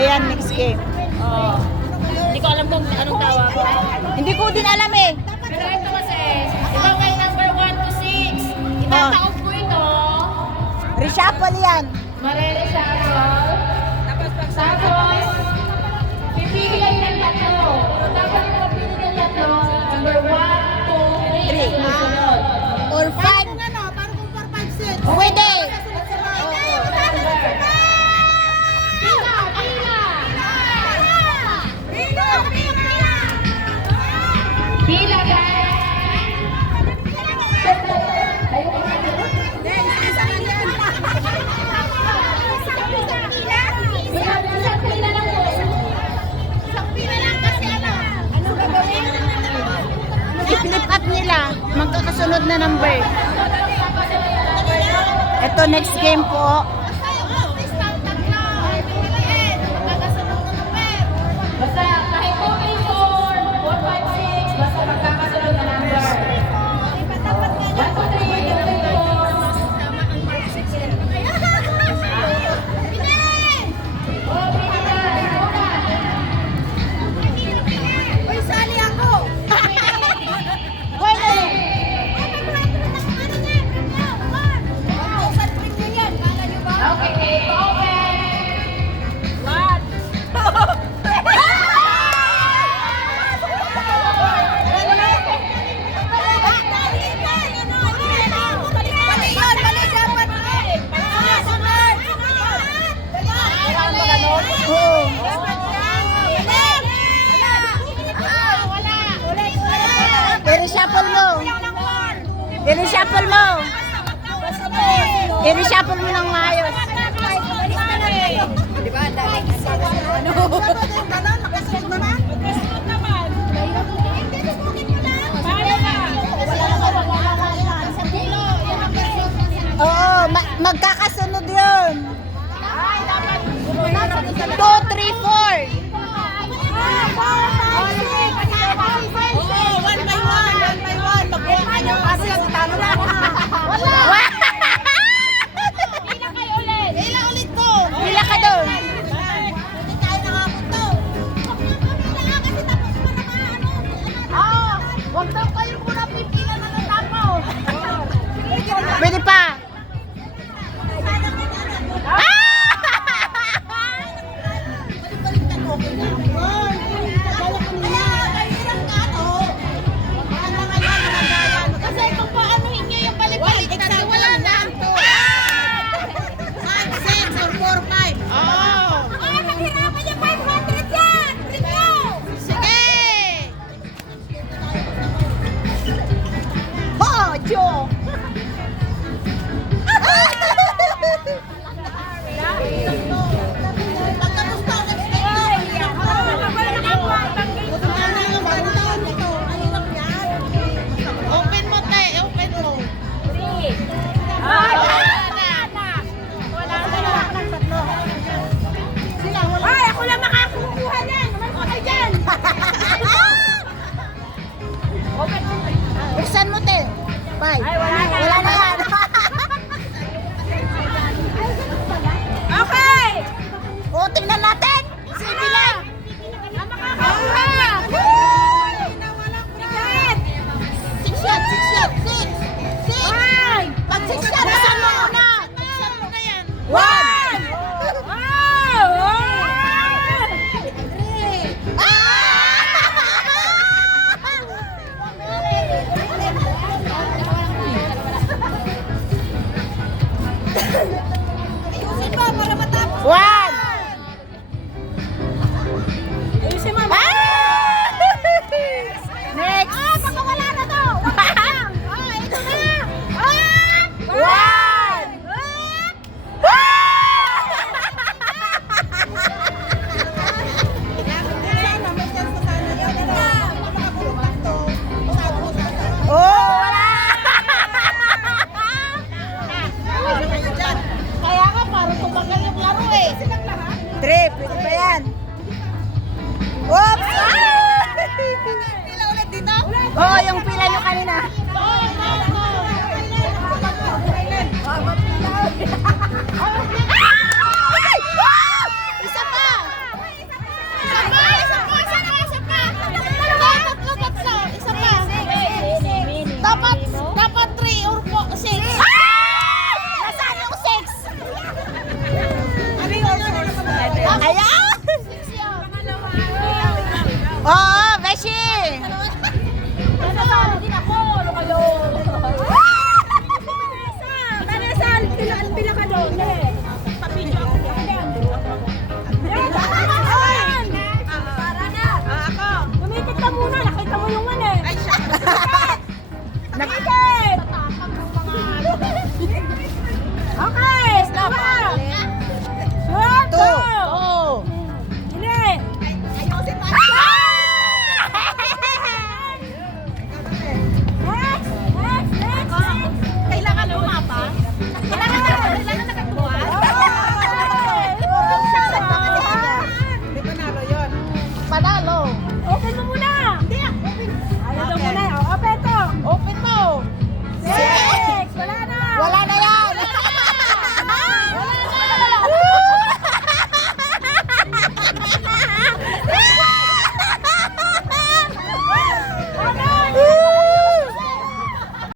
Ayan, next game. Oh. Hindi ko alam kung anong tawag. Hindi ko din alam eh. Pero ito kasi, ito may number 1 to 6. Itataob ko ito. Reshuffle yan. Mare-reshuffle. Tapos, pipili kayo ng tatlo. Pero dapat yung mapili ng tatlo, number 1, 2, 3. Sunod. Or 5. Parang kung 4, 5, 6. Pwede. Pila! Pila! Pila, guys! I-flip up nila. Magkakasunod na number. Ito, next game po. Basta kahit 2, 3, 4, 4, 5, 6, basta magkakasunod na number. 1, 2, 3, 3, 4. Oh, Uy, sali ako! okay, open! What? Oo. I-reshuffle mo. I-reshuffle mo. I-reshuffle mo ng maayos. Diba? Ano? Makasunod naman? Makasunod naman. Oo, magkakasunod yun. 2, 3, 4. Pila ka doon. Pwede pa. Kasi kung paanohin nyo yung balik-balik na wala na. 5, 6, or 4, 5. Oh. Maghirapan niya 500 yan! Rinyo! Sige. Bojo. Pagkatapos to, next Open mo, te. Open mo. 3. Ay, ako lang makakukuha yan! Naman ko kayo dyan! Buksan mo, te. Bye. Wala na yan. Okay! O, tingnan natin. Sige lang. Makakakuha! Six shot, six shot, six. Six. Pag six shot, saan mo una? Saan mo na yan? One. Okay.